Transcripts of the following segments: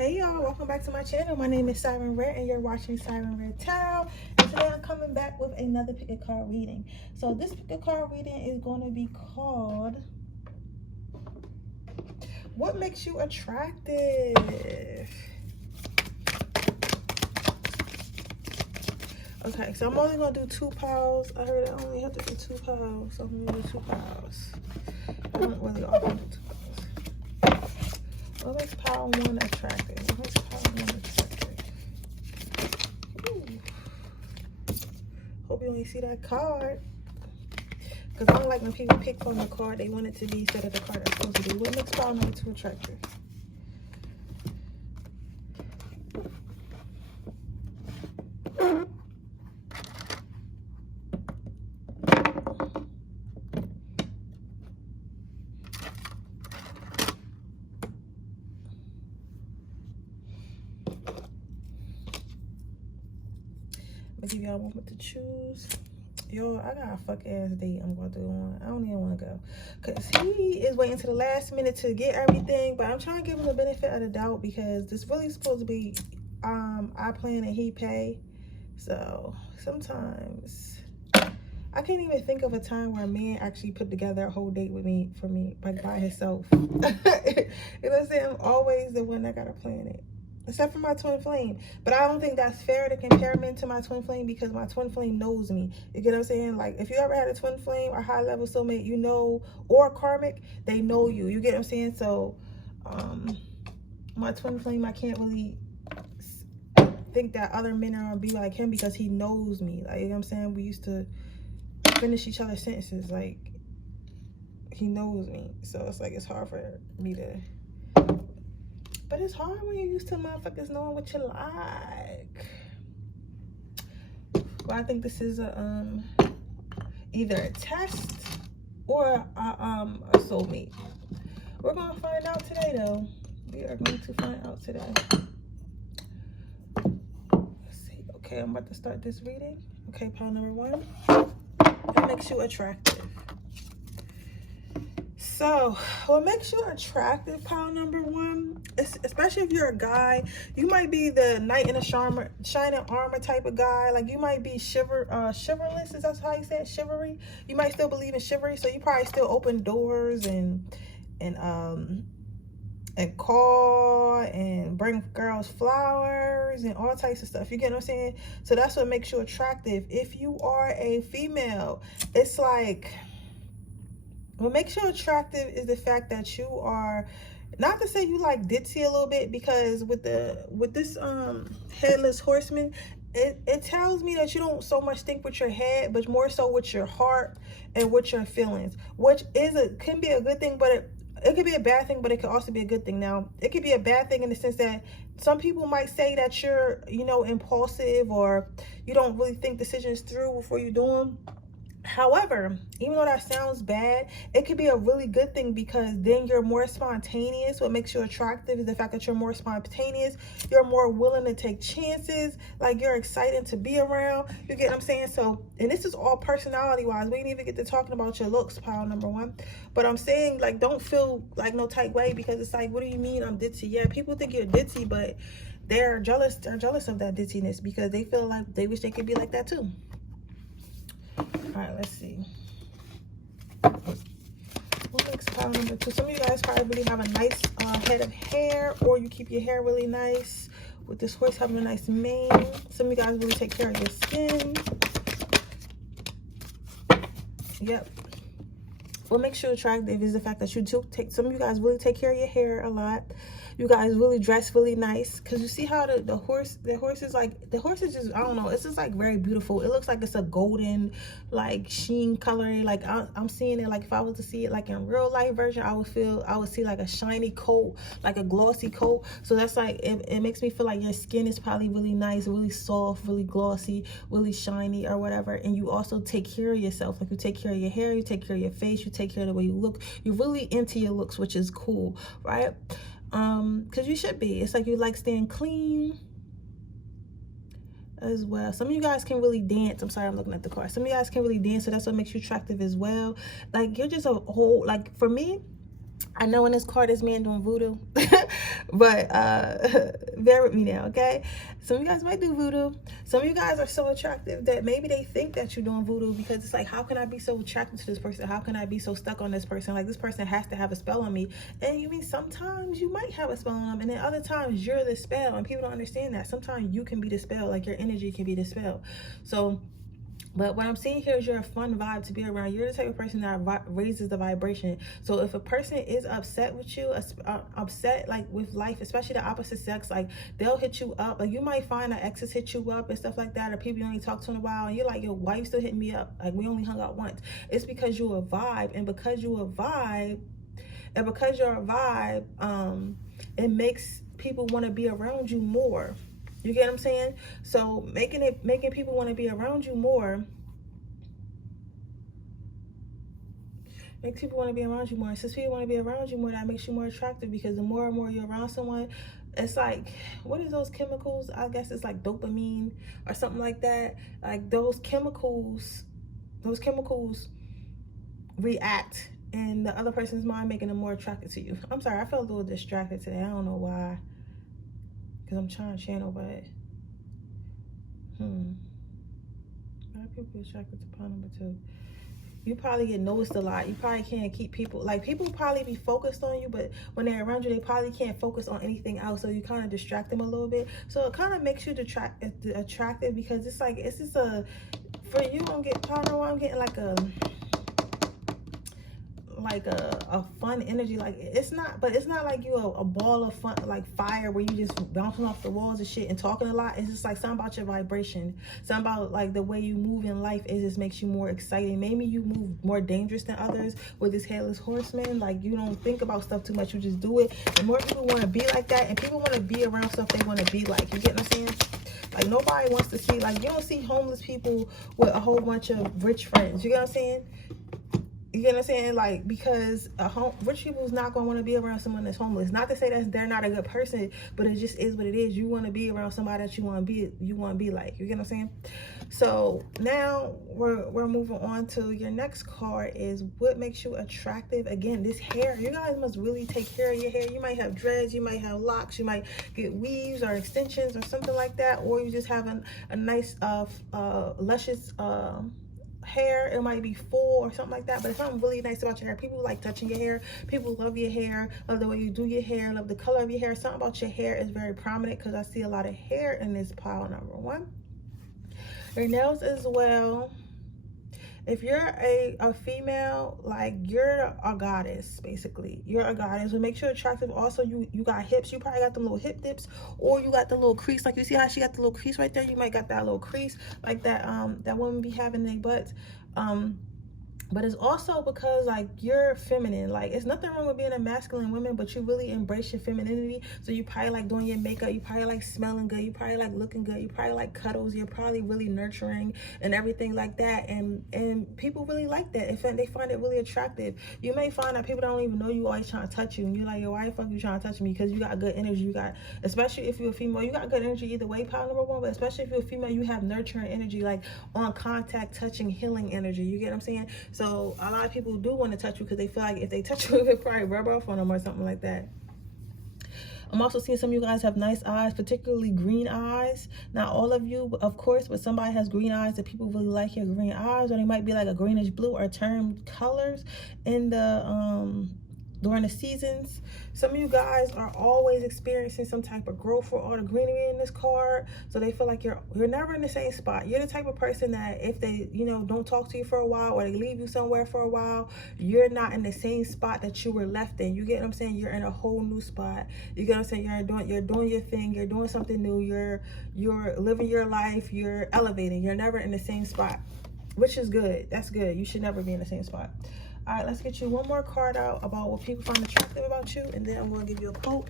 Hey y'all, welcome back to my channel. My name is Siren Redd and you're watching Siren Redd Tarot. And today I'm coming back with another pick a card reading. So this pick a card reading is going to be called What Makes You Attractive? Okay, so I'm only going to do 2 piles. I heard I only have to do 2 piles, so I'm going to do 2 piles. I don't really often do 2 piles. What makes pile 1 attractive? What makes pile 1 attractive? Ooh. Hope you only see that card. Because I don't like when people pick from the card they want it to be instead of the card that's supposed to be. What makes pile number 2 attractive? I'm gonna give y'all one to choose. Yo, I got a fuck ass date I'm going to do on. I don't even want to go. Because he is waiting to the last minute to get everything. But I'm trying to give him the benefit of the doubt because this really supposed to be I plan and he pay. So sometimes I can't even think of a time where a man actually put together a whole date with me for me, like by himself. You know what I'm saying? I'm always the one that gotta plan it. Except for my twin flame. But I don't think that's fair to compare men to my twin flame because my twin flame knows me. You get what I'm saying? Like, if you ever had a twin flame or high level soulmate, you know, or karmic, they know you. You get what I'm saying? So, my twin flame, I can't really think that other men are gonna be like him because he knows me. Like, you know what I'm saying? We used to finish each other's sentences. Like, he knows me. So, it's like, it's hard for me to... But it's hard when you're used to motherfuckers knowing what you like. Well, I think this is a either a test or a soulmate. We're gonna find out today, though. We are going to find out today. Let's see. Okay, I'm about to start this reading. Okay, pile number 1. What makes you attractive? So, what makes you attractive, pile number 1, especially if you're a guy, you might be the knight in a shining armor type of guy. Like, you might be chivalrous, is that how you say it? Chivalry? You might still believe in chivalry, so you probably still open doors and call and bring girls flowers and all types of stuff. You get what I'm saying? So that's what makes you attractive. If you are a female, it's like... What makes you attractive is the fact that you are, not to say you like ditzy a little bit, because with this headless horseman, it tells me that you don't so much think with your head, but more so with your heart and with your feelings, which can be a good thing, but it could be a bad thing, but it could also be a good thing. Now, it could be a bad thing in the sense that some people might say that you're, you know, impulsive or you don't really think decisions through before you do them. However, even though that sounds bad, it could be a really good thing because then you're more spontaneous. What makes you attractive is the fact that you're more spontaneous. You're more willing to take chances. Like, you're excited to be around. You get what I'm saying? So, and this is all personality-wise. We didn't even get to talking about your looks, pile number 1. But I'm saying, like, don't feel like no tight way because it's like, what do you mean I'm ditzy? Yeah, people think you're ditzy, but they're jealous of that ditziness because they feel like they wish they could be like that too. All right, let's see. What makes pile number 2? Some of you guys probably really have a nice head of hair, or you keep your hair really nice with this horse having a nice mane. Some of you guys really take care of your skin. Yep. What makes you attractive is the fact that some of you guys really take care of your hair a lot. You guys really dress really nice, because you see how the horse is like, the horse is just, I don't know, it's just like very beautiful. It looks like it's a golden like sheen color. Like I'm seeing it, like if I was to see it like in real life version, I would see like a shiny coat, like a glossy coat. So that's like, it makes me feel like your skin is probably really nice, really soft, really glossy, really shiny or whatever. And you also take care of yourself. Like, you take care of your hair, you take care of your face, you take care of the way you look. You're really into your looks, which is cool, right? Because you should be. It's like you like staying clean as well. Some of you guys can really dance. I'm sorry, I'm looking at the card. Some of you guys can really dance, so that's what makes you attractive as well. Like, you're just a whole, like, for me, I know in this card this man doing voodoo, but bear with me now, okay? Some of you guys might do voodoo. Some of you guys are so attractive that maybe they think that you're doing voodoo, because it's like, how can I be so attracted to this person? How can I be so stuck on this person? Like, this person has to have a spell on me. And you mean sometimes you might have a spell on them, and then other times you're the spell, and people don't understand that. Sometimes you can be the spell, like your energy can be the spell. So, but what I'm seeing here is you're a fun vibe to be around. You're the type of person that raises the vibration. So if a person is upset with you, upset like with life, especially the opposite sex, like they'll hit you up. Like you might find that exes hit you up and stuff like that, or people you only talk to in a while, and you're like, your wife still hitting me up. Like we only hung out once. It's because you're a vibe, and because you're a vibe, it makes people want to be around you more. You get what I'm saying? So making people want to be around you more, makes people want to be around you more. Since people want to be around you more, that makes you more attractive, because the more and more you're around someone, it's like, what is those chemicals? I guess it's like dopamine or something like that. Like those chemicals react in the other person's mind, making them more attracted to you. I'm sorry, I felt a little distracted today. I don't know why. Because I'm trying to channel, but a lot of people attracted to pawn number 2. You probably get noticed a lot. You probably can't keep people, like people probably be focused on you, but when they're around you, they probably can't focus on anything else. So you kind of distract them a little bit. So it kind of makes you attractive, because it's like, it's just for you, I'm getting partner, I'm getting like a fun energy. Like it's not like you a ball of fun, like fire, where you just bouncing off the walls and shit and talking a lot. It's just like something about your vibration, something about like the way you move in life. It just makes you more exciting. Maybe you move more dangerous than others with this headless horseman. Like you don't think about stuff too much, you just do it. And more people want to be like that, and people want to be around stuff they want to be like. You get what I'm saying? Like nobody wants to see, like you don't see homeless people with a whole bunch of rich friends. You get what I'm saying? You get what I'm saying? Like, because rich people's not going to want to be around someone that's homeless. Not to say that they're not a good person, but it just is what it is. You want to be around somebody that you want to be like. You get what I'm saying? So now we're moving on to your next card, is what makes you attractive. Again, this hair. You guys must really take care of your hair. You might have dreads, you might have locks, you might get weaves or extensions or something like that, or you just have a nice luscious hair. It might be full or something like that, but it's something really nice about your hair. People like touching your hair. People love your hair, love the way you do your hair, love the color of your hair. Something about your hair is very prominent, because I see a lot of hair in this pile number 1. Your nails as well. If you're a female, like you're a goddess, basically. You're a goddess. What makes you attractive also, you got hips. You probably got the little hip dips, or you got the little crease. Like you see how she got the little crease right there? You might got that little crease like that that women be having in their butts. But it's also because like you're feminine. Like it's nothing wrong with being a masculine woman, but you really embrace your femininity. So you probably like doing your makeup, you probably like smelling good, you probably like looking good, you probably like cuddles, you're probably really nurturing and everything like that. And people really like that. In fact, they find it really attractive. You may find that people don't even know you always trying to touch you, and you're like, yo, why the fuck you trying to touch me? Because you got good energy. You got, especially if you're a female, you got good energy either way, pile number 1, but especially if you're a female, you have nurturing energy, like on contact, touching, healing energy. You get what I'm saying? So a lot of people do want to touch you because they feel like if they touch you, it probably rub off on them or something like that. I'm also seeing some of you guys have nice eyes, particularly green eyes. Not all of you, of course, but somebody has green eyes that people really like your green eyes, or they might be like a greenish blue or turned colors in the during the seasons. Some of you guys are always experiencing some type of growth for all the greenery in this card, so they feel like you're never in the same spot. You're the type of person that if they, you know, don't talk to you for a while, or they leave you somewhere for a while, you're not in the same spot that you were left in. You get what I'm saying? You're in a whole new spot. You get what I'm saying? You're doing your thing, you're doing something new, you're living your life, you're elevating. You're never in the same spot, which is good. That's good. You should never be in the same spot. All right, let's get you one more card out about what people find attractive about you, and then I'm going to give you a quote.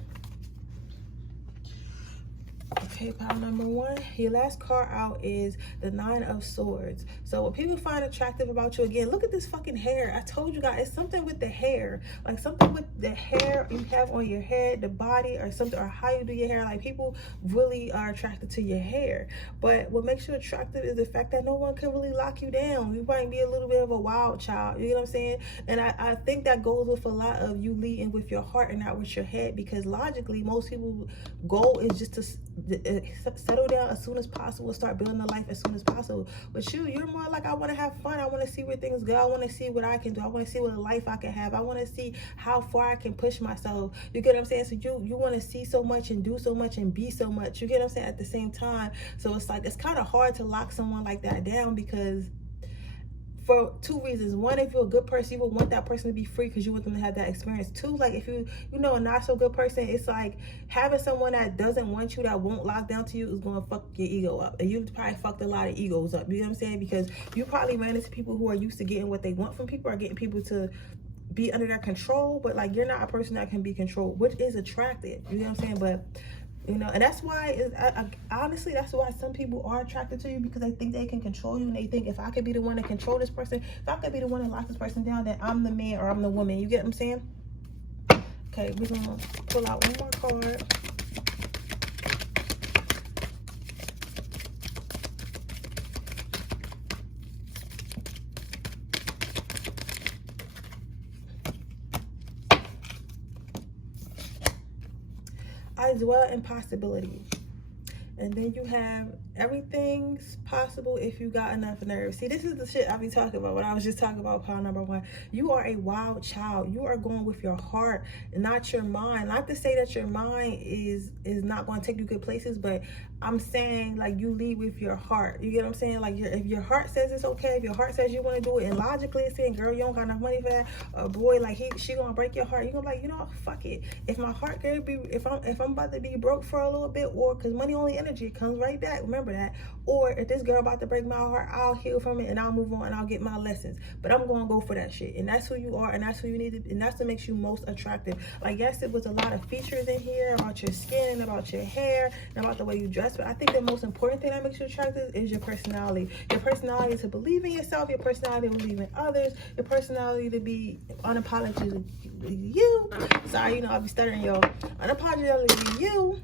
Okay. Okay, pile number 1. Your last card out is the 9 of Swords. So what people find attractive about you, again, look at this fucking hair. I told you guys, it's something with the hair. Like something with the hair you have on your head, the body, or something, or how you do your hair. Like people really are attracted to your hair. But what makes you attractive is the fact that no one can really lock you down. You might be a little bit of a wild child. You know what I'm saying? And I think that goes with a lot of you leading with your heart and not with your head, because logically, most people's goal is just to settle down as soon as possible, start building a life as soon as possible. But you're more like, I want to have fun. I want to see where things go. I want to see what I can do. I want to see what life I can have. I want to see how far I can push myself. You get what I'm saying? So you want to see so much and do so much and be so much. You get what I'm saying? At the same time. So it's like, it's kind of hard to lock someone like that down, because for 2 reasons. 1, if you're a good person, you would want that person to be free because you want them to have that experience. 2, like if you know a not so good person, it's like having someone that doesn't want you, that won't lock down to you, is going to fuck your ego up. And you've probably fucked a lot of egos up. You know what I'm saying? Because you probably ran into people who are used to getting what they want from people, or getting people to be under their control. But like, you're not a person that can be controlled, which is attractive. You know what I'm saying? But you know, and that's why, honestly, that's why some people are attracted to you, because they think they can control you, and they think, if I could be the one to control this person, if I could be the one to lock this person down, then I'm the man or I'm the woman. You get what I'm saying? Okay, we're gonna pull out one more card. I dwell in possibilities. And then you have everything's possible if you got enough nerve. See, this is the shit I be talking about, what I was just talking about, pile number 1. You are a wild child. You are going with your heart, not your mind. Not to say that your mind is not going to take you good places, but I'm saying, like, you lead with your heart. You get what I'm saying? Like, if your heart says it's okay, if your heart says you want to do it, and logically it's saying, girl, you don't got enough money for that, or boy, like, she gonna break your heart, you're gonna be like, you know what, fuck it. If my heart could be, if I'm about to be broke for a little bit, or because money only energy, it comes right back, remember that. Or if this girl about to break my heart, I'll heal from it and I'll move on and I'll get my lessons. But I'm gonna go for that shit. And that's who you are, and that's who you need to, and that's what makes you most attractive. Like, yes, it was a lot of features in here about your skin and about your hair and about the way you dress, but I think the most important thing that makes you attractive is your personality. Your personality to believe in yourself, your personality to believe in others, your personality to be unapologetically you. Sorry, you know, I'll be stuttering, y'all. Unapologetically you,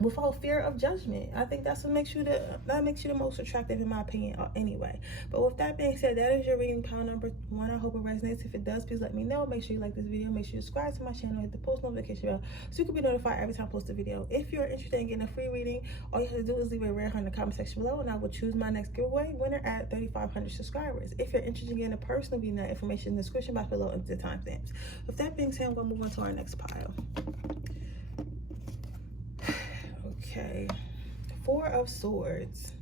without fear of judgment. I think that's what makes you the most attractive, in my opinion, anyway. But with that being said, that is your reading, pile number 1. I hope it resonates. If it does, please let me know. Make sure you like this video. Make sure you subscribe to my channel, hit the post notification bell so you can be notified every time I post a video. If you're interested in getting a free reading, all you have to do is leave a rare heart in the comment section below, and I will choose my next giveaway winner at 3,500 subscribers. If you're interested in getting a personal reading, that information in the description box below and the timestamps. With that being said, I'm going to move on to our next pile. Okay, 4 of Swords.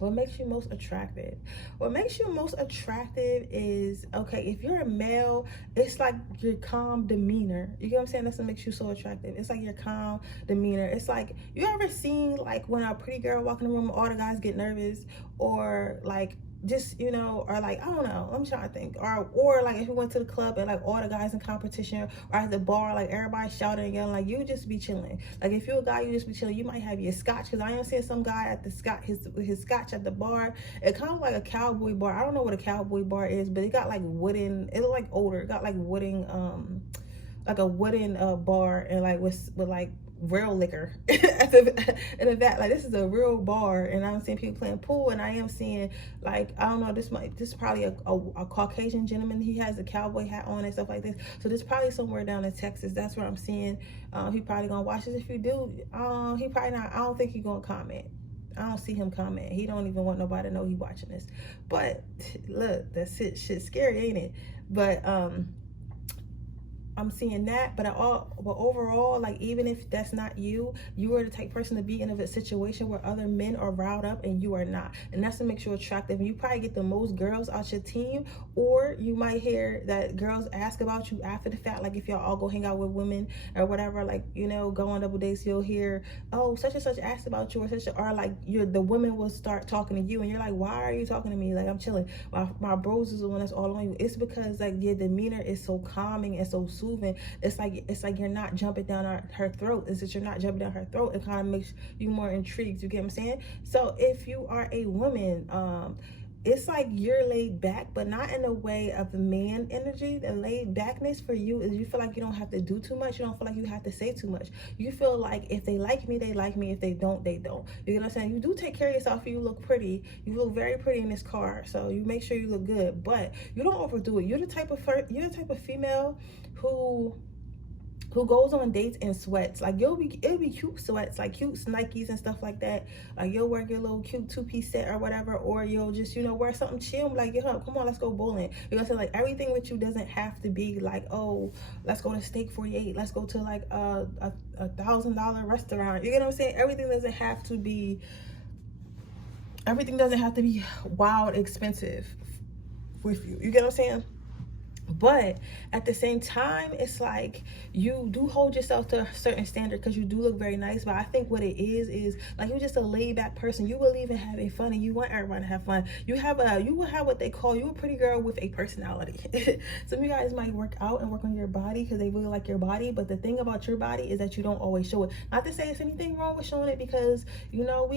What makes you most attractive? What makes you most attractive is, okay, if you're a male, it's like your calm demeanor. You get what I'm saying? That's what makes you so attractive. It's like your calm demeanor. It's like, you ever seen, like, when a pretty girl walk in the room, all the guys get nervous, or like, just, you know, or like, I don't know, I'm trying to think, or like if you went to the club and like all the guys in competition, or at the bar, like everybody shouting and yelling, like, you just be chilling. Like, if you're a guy, you just be chilling. You might have your scotch, because I am seeing some guy at the scotch, his scotch at the bar. It kind of like a cowboy bar. I don't know what a cowboy bar is, but it got like wooden, it looked like older, it got like wooden, like a wooden bar, and like with like real liquor in the back. Like, this is a real bar, and I'm seeing people playing pool, and I am seeing, like, I don't know, this is probably a Caucasian gentleman. He has a cowboy hat on and stuff like this. So this probably somewhere down in Texas. That's what I'm seeing. He probably gonna watch this. If you do, he probably not. I don't think he gonna comment. I don't see him comment. He don't even want nobody to know he watching this. But look, that shit's scary, ain't it? But I'm seeing that, but overall, like, even if that's not you, you are the type of person to be in a situation where other men are riled up and you are not, and that's what makes you attractive. And you probably get the most girls out your team, or you might hear that girls ask about you after the fact. Like, if y'all all go hang out with women or whatever, like, you know, go on double dates, you'll hear, oh, such and such asked about you, or like the women will start talking to you, and you're like, why are you talking to me? Like, I'm chilling. My bros is the one that's all on you. It's because, like, your demeanor is so calming and so soothing. soothing. It's like you're not jumping down her throat. It's that you're not jumping down her throat. It kind of makes you more intrigued. You get what I'm saying? So if you are a woman, it's like you're laid back, but not in a way of the man energy. The laid backness for you is you feel like you don't have to do too much. You don't feel like you have to say too much. You feel like if they like me, they like me. If they don't, they don't. You get what I'm saying? You do take care of yourself. You look pretty. You look very pretty in this car. So you make sure you look good, but you don't overdo it. You're the type of female who goes on dates in sweats. Like it'll be cute sweats, like cute Nikes and stuff like that. Like you'll wear your little cute 2-piece set or whatever, or you'll just, you know, wear something chill, like, yo, come on, let's go bowling. You know, so like everything with you doesn't have to be like, oh, let's go to Steak 48, let's go to like a $1,000 restaurant. You get what I'm saying? Everything doesn't have to be wild expensive with you. You get what I'm saying? But at the same time, it's like you do hold yourself to a certain standard because you do look very nice. But I think what it is like you're just a laid back person. You believe in having fun and you want everyone to have fun. You will have what they call you a pretty girl with a personality. Some of you guys might work out and work on your body because they really like your body. But the thing about your body is that you don't always show it. Not to say there's anything wrong with showing it, because you know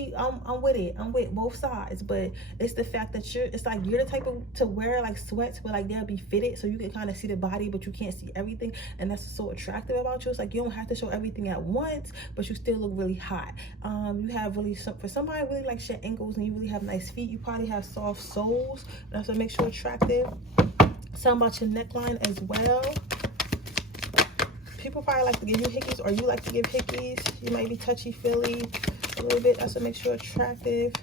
I'm with it. I'm with both sides. But it's the fact that you're the type of to wear like sweats, but like they'll be fitted so you can kind of see the body, but you can't see everything, and that's so attractive about you. It's like you don't have to show everything at once, but you still look really hot. You have really for somebody really likes your ankles and you really have nice feet. You probably have soft soles. That's what makes you attractive. Something about your neckline as well. People probably like to give you hickeys, or you like to give hickeys. You might be touchy-feely a little bit. That's what makes you attractive.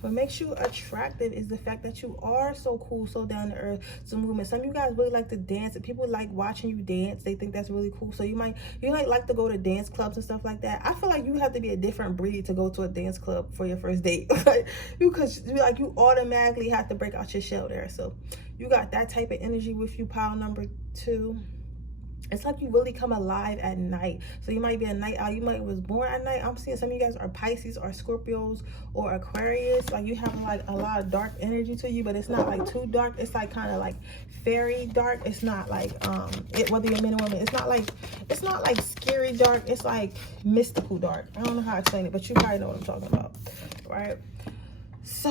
What makes you attractive is the fact that you are so cool, so down to earth, so movement. Some of you guys really like to dance, and people like watching you dance. They think that's really cool. So you might like to go to dance clubs and stuff like that. I feel like you have to be a different breed to go to a dance club for your first date. Because you automatically have to break out your shell there. So you got that type of energy with you, pile number 2. It's like you really come alive at night. So you might be a night owl. You might was born at night. I'm seeing some of you guys are Pisces or Scorpios or Aquarius. Like you have like a lot of dark energy to you, but it's not like too dark. It's like kind of like fairy dark. It's not like whether you're men or women, it's not like scary dark. It's like mystical dark. I don't know how to explain it, but you probably know what I'm talking about, right? So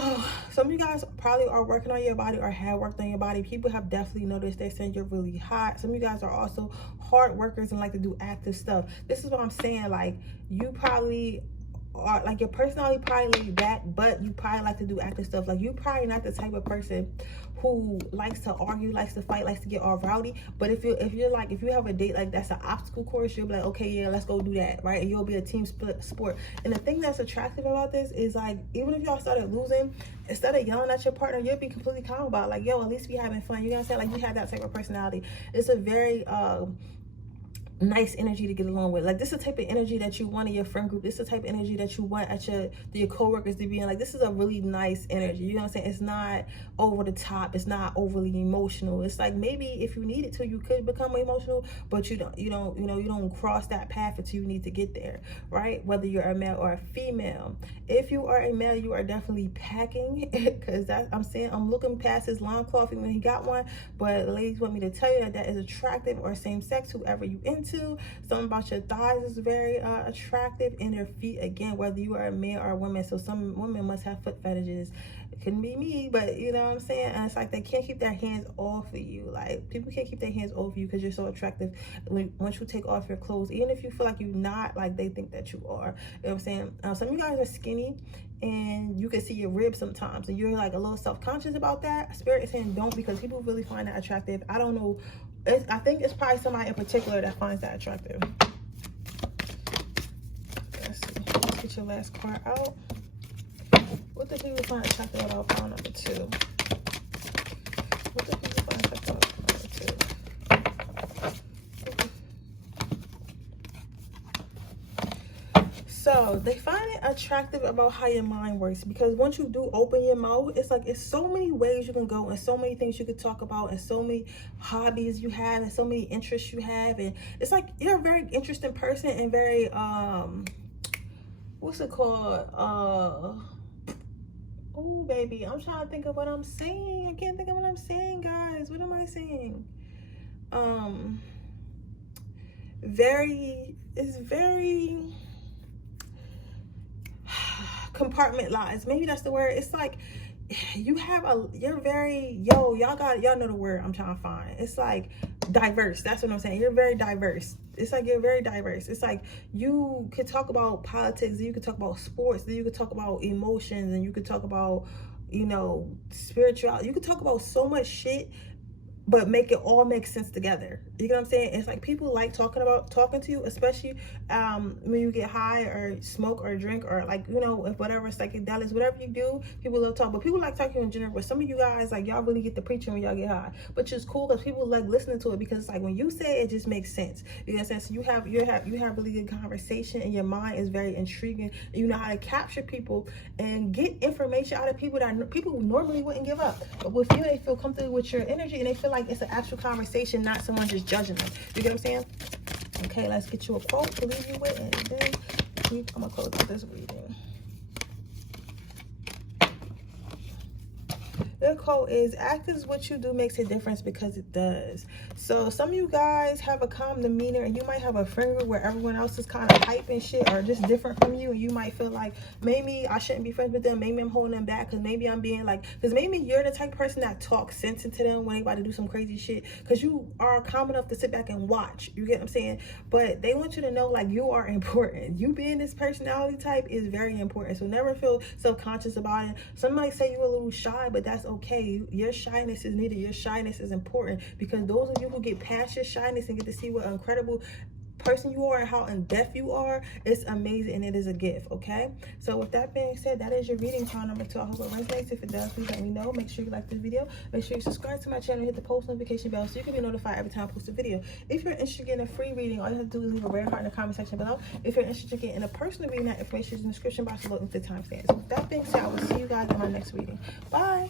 some of you guys probably are working on your body or have worked on your body. People have definitely noticed. They're saying you're really hot. Some of you guys are also hard workers and like to do active stuff. This is what I'm saying. Like you probably are, like your personality probably laid back, but you probably like to do active stuff. Like you probably not the type of person who likes to argue, likes to fight, likes to get all rowdy. But if you have a date like that's an obstacle course, you'll be like, okay, yeah, let's go do that, right? And you'll be a team sport. And the thing that's attractive about this is like, even if y'all started losing, instead of yelling at your partner, you'll be completely calm about it. Like, yo, at least we having fun. You know what I'm saying? Like you have that type of personality. It's a very nice energy to get along with. Like this is the type of energy that you want in your friend group. This is the type of energy that you want at your coworkers to be in. Like this is a really nice energy. You know what I'm saying? It's not over the top. It's not overly emotional. It's like maybe if you needed to, you could become emotional, but you don't cross that path until you need to get there, right? Whether you're a male or a female. If you are a male, you are definitely packing, because I'm looking past his loincloth when he got one. But ladies want me to tell you that is attractive, or same sex, whoever you into. Something about your thighs is very attractive, and your feet, again, whether you are a man or a woman. So some women must have foot fetishes. It couldn't be me, but you know what I'm saying? And it's like they can't keep their hands off of you. Like people can't keep their hands off of you because you're so attractive. Once you take off your clothes, even if you feel like you're not, like they think that you are. You know what I'm saying? Some of you guys are skinny and you can see your ribs sometimes, and you're like a little self-conscious about that. Spirit is saying don't, because people really find that attractive. I don't know. I think it's probably somebody in particular that finds that attractive. Let's see. Let's get your last card out. What do people find attractive about pile number 2? What do people find attractive about pile number 2? So they find it attractive about how your mind works, because once you do open your mouth, it's like it's so many ways you can go, and so many things you could talk about, and so many hobbies you have, and so many interests you have. And it's like you're a very interesting person, and very what's it called, oh baby, I'm trying to think of what I'm saying. I can't think of what I'm saying, guys. What am I saying? it's very compartmentalized. Maybe that's the word. It's like you're very, y'all know the word I'm trying to find. It's like diverse. That's what I'm saying. You're very diverse. It's like you're very diverse. It's like you could talk about politics, you could talk about sports, then you could talk about emotions, and you could talk about, you know, spirituality. You could talk about so much shit, but make it all make sense together. You know what I'm saying? It's like people like talking to you, especially when you get high or smoke or drink or like, you know, if whatever psychedelics, whatever you do, people love talk. But people like talking in general. But some of you guys, like, y'all really get the preaching when y'all get high, which is cool because people like listening to it, because it's like when you say it, it just makes sense. You know what I'm saying? So you have really good conversation, and your mind is very intriguing. And you know how to capture people and get information out of people that people normally wouldn't give up. But with you, they feel comfortable with your energy, and they feel like it's an actual conversation, not someone just judging them. You get what I'm saying? Okay, let's get you a quote to leave you with, and then I'm gonna close out this reading. The quote is, act as what you do makes a difference because it does. So some of you guys have a calm demeanor, and you might have a friend group where everyone else is kind of hype and shit, or just different from you, and you might feel like maybe I shouldn't be friends with them, maybe I'm holding them back, because maybe I'm being like, because maybe you're the type of person that talks sense into them when they about to do some crazy shit, because you are calm enough to sit back and watch. You get what I'm saying? But they want you to know, like, you are important. You being this personality type is very important, so never feel self-conscious about it. Some might say you're a little shy, but that's okay. Your shyness is needed. Your shyness is important, because those of you who get past your shyness and get to see what incredible person you are and how in depth you are, it's amazing, and it is a gift. Okay, so with that being said, that is your reading time number 2. I hope it resonates. If it does, please let me know. Make sure you like this video, make sure you subscribe to my channel, hit the post notification bell so you can be notified every time I post a video. If you're interested in a free reading, all you have to do is leave a red heart in the comment section below. If you're interested in a personal reading, that information is in the description box below with the timestamps. So with that being said, I will see you guys in my next reading. Bye.